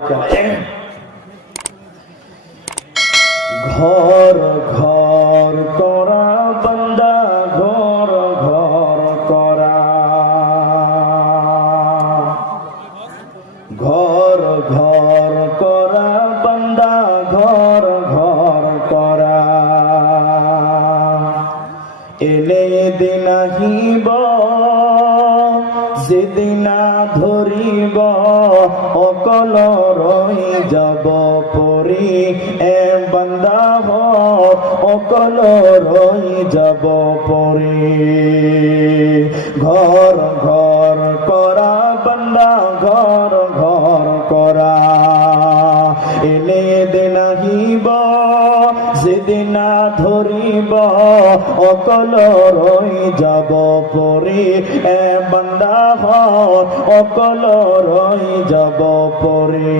ঘর ঘর করা বান্দা ঘর ঘর করা, ঘর ঘর করা বান্দা ঘর ঘর করা, এলে দিন আহিব যেদিনা ধরিব অকল রই যাব পৰি এ বান্দা অকল রই যাব পৰি। ঘর ঘর করা বান্দা ঘর ঘর করা, এলে দিন আহিব যেদিনা ধরিব অকল রই যাব পৰি এ বান্দা অকল রই যাব পৰি।